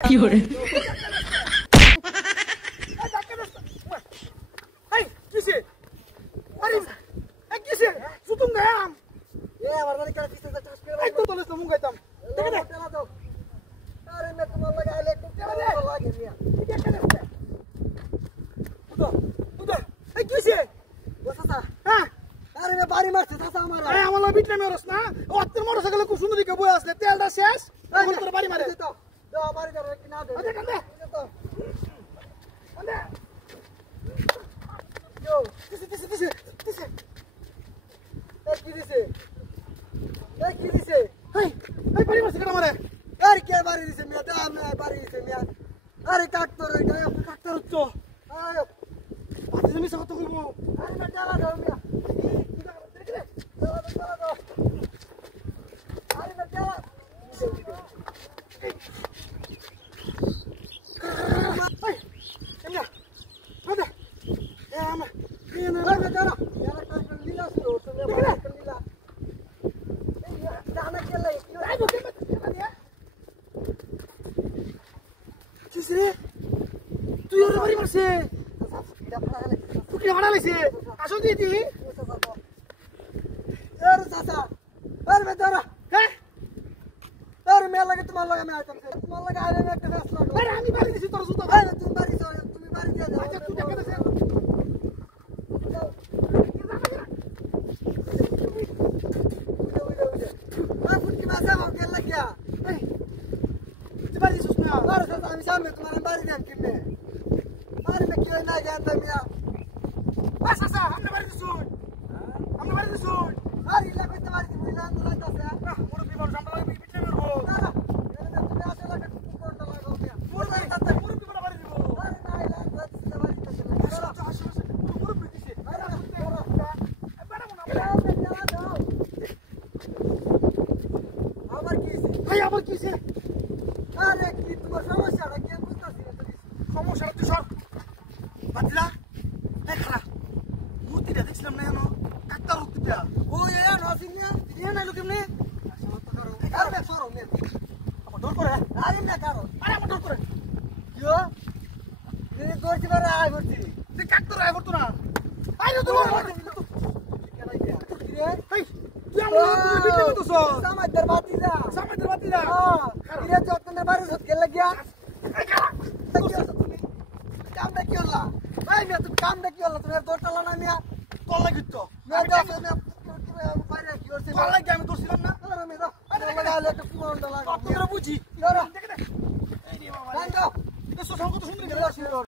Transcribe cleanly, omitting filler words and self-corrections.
কি করে বাড়ি মারছে চাচা আমার আমার বিটলে মেরস না ওর মোটরসাইকেলে খুব সুন্দর দিকে বই আসলে তেলটা শেষ এখন তোর বাড়ি মারে তো দাও বাড়ি যাবে কি না দে কান্দে তো কান্দে yo দিছে কি দিছে হেই হেই বাড়ি মারছে কেন মারে আরে কে বাড়ি দিছে মিয়া দা আমি বাড়ি দিছে মিয়া আরে কাটতর ওইটা ডাক্তার হচ্ছ আয় আজ আমি কত করব আরে না চালা দাও মিয়া চালা দাও আরে না চালা এমনা আদে এ আমা আরে না চালা यार का लीला शुरू हो तो मैं लीला जाना के लिए আই বকে কিসরে তুই ওর বাড়ি মারছে তুই কি হারা লাইছে আসো দিদি अरे चाचा अरे मैं जरा হ্যাঁ अरे मैं लगे तुम्हारे लगे मैं आइटम से तुम्हारे लगे आने में एक फैसला लो আরে আমি বাড়ি দিছি তোর জুতা अरे तुम बारी दे दो আচ্ছা তুই দেখে দেখ मैं फुट की भाषा में क्या लग गया এই তুই বাড়ি দিছিস না अरे चाचा हम सामने तुम्हारे बारी दे किन्ने अरे मैं क्यों ना जानता मियां বাস আসা আমরা বাড়ি দিছুন আমরা বাড়ি দিছুন अरे लगे तुम्हारी मिला तो लगता से মুরব্বি মানুষ আমরা লাগি বিটলে মেরবো अरे तुम्हें आसे लगे कौन लगाओ मियां মুরব্বি বড় বাড়ি দিব अरे ना इलाज बात से बारी कर মুরব্বি দিছে अरे বেড়া মনা चला जाओ আবার কি ভাই আবার কিছে আরে কি তোমার সমস্যাটা কি বুঝতাছি না সমস্যা তুই সর বাতিলা দেখা মূর্তিটা দেখছিলাম না এনো একটা মূর্তিটা ও এ নসিনিয়া দিয়ে না লোকে নে আরে সরো মে আমার ডর করে আরে না কারো আরে আমার ডর করে কিও তুমি করছি বারে আই করছি তুই কাটতর আয় করতো না আইরে তো এই তুই আমার বিটলে মেরছস সমাজের বাতিজা সামনে বাতিলা হ্যাঁ কিরে যতনে বারে সত্যি লাগিয়া কামটা কি হলা ভাই মিয়া তুমি কামটা কি হলা তুমি দৌড় চালা না মিয়া তোর লাগি তো মিয়া দাও মিয়া বাইরে কি হচ্ছে তোর লাগি আমি দৌড়ছিলাম না আরে মিয়া দাও আরে লাগালে একটা পুরোটা লাগা তোরা বুঝি ধরো এই রে বাবা গান গাও এটা সুসংগত সুন্দরী মিয়া